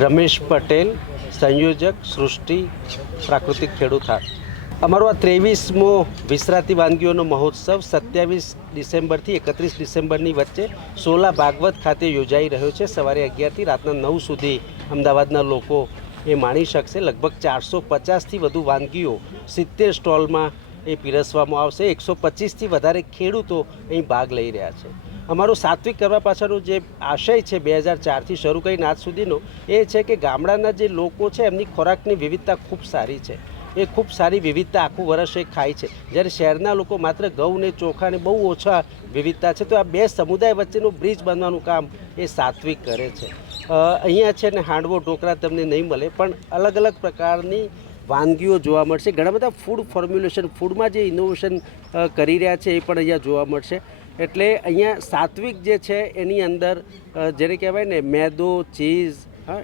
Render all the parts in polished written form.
રમેશ પટેલ, સંયોજક સૃષ્ટિ પ્રાકૃતિક ખેડૂત હાટ. અમારો આ 23મો વિસરાતી વાનગીઓનો મહોત્સવ 27 ડિસેમ્બરથી 31 ડિસેમ્બરની વચ્ચે સોલા ભાગવત ખાતે યોજાઈ રહ્યો છે. સવારે 11થી રાતના 9 સુધી અમદાવાદના લોકો એ માણી શકશે. લગભગ 450થી વધુ વાનગીઓ 70 સ્ટોલમાં એ પીરસવામાં આવશે. 125થી વધારે ખેડૂતો અહીં ભાગ લઈ રહ્યા છે. અમારું સાત્વિક કરવા પાછળનો જે આશય છે 2004થી શરૂ કરીને આજ સુધીનો એ છે કે ગામડાના જે લોકો છે એમની ખોરાકની વિવિધતા ખૂબ સારી છે. એ ખૂબ સારી વિવિધતા આખું વર્ષ એ ખાય છે, જ્યારે શહેરના લોકો માત્ર ઘઉં ને ચોખાને બહુ ઓછા વિવિધતા છે. તો આ બે સમુદાય વચ્ચેનું બ્રિજ બનવાનું કામ એ સાત્વિક કરે છે. અહીંયા છે ને હાંડવો ઢોકળા તમને નહીં મળે, પણ અલગ અલગ પ્રકારની વાનગીઓ જોવા મળશે. ઘણા બધા ફૂડ ફોર્મ્યુલેશન, ફૂડમાં જે ઇનોવેશન કરી રહ્યા છે એ પણ અહીંયા જોવા મળશે. એટલે અહીંયા સાત્વિક જે છે એની અંદર જેને કહેવાય ને મેદો, ચીઝ,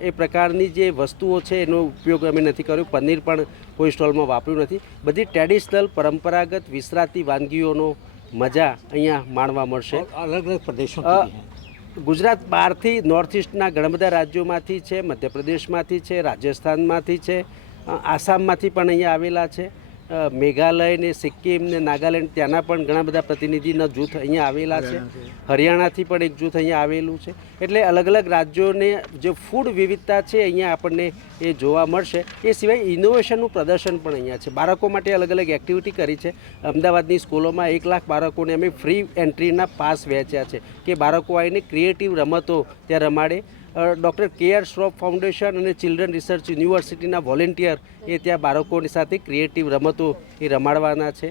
એ પ્રકારની જે વસ્તુઓ છે એનો ઉપયોગ અમે નથી કર્યો. પનીર પણ કોઈ સ્ટોલમાં વાપર્યું નથી. બધી ટ્રેડિશનલ પરંપરાગત વિસરાતી વાનગીઓનો મજા અહીંયા માણવા મળશે. અલગ અલગ પ્રદેશો ગુજરાત બહારથી, નોર્થ ઇસ્ટના ઘણા બધા રાજ્યોમાંથી છે, મધ્યપ્રદેશમાંથી છે, રાજસ્થાનમાંથી છે, આસામમાંથી પણ અહીંયા આવેલા છે. મેઘાલય ને સિક્કિમ ને નાગાલેન્ડ ત્યાંના પણ ઘણા બધા પ્રતિનિધિના જૂથ અહીંયા આવેલા છે. હરિયાણાથી પણ એક જૂથ અહીંયા આવેલું છે. એટલે અલગ અલગ રાજ્યોને જે ફૂડ વિવિધતા છે અહીંયા આપણને એ જોવા મળશે. એ સિવાય ઇનોવેશનનું પ્રદર્શન પણ અહીંયા છે. બાળકો માટે અલગ અલગ એક્ટિવિટી કરી છે. અમદાવાદની સ્કૂલોમાં 1 લાખ બાળકોને અમે ફ્રી એન્ટ્રીના પાસ વહેંચ્યા છે કે બાળકો આવીને ક્રિએટિવ રમતો ત્યાં રમાડે. ડૉક્ટર કે.આર. શ્રોફ ફાઉન્ડેશન અને ચિલ્ડ્રન રિસર્ચ યુનિવર્સિટીના વોલેન્ટિયર એ ત્યાં બાળકોની સાથે ક્રિએટિવ રમતો એ રમાડવાના છે.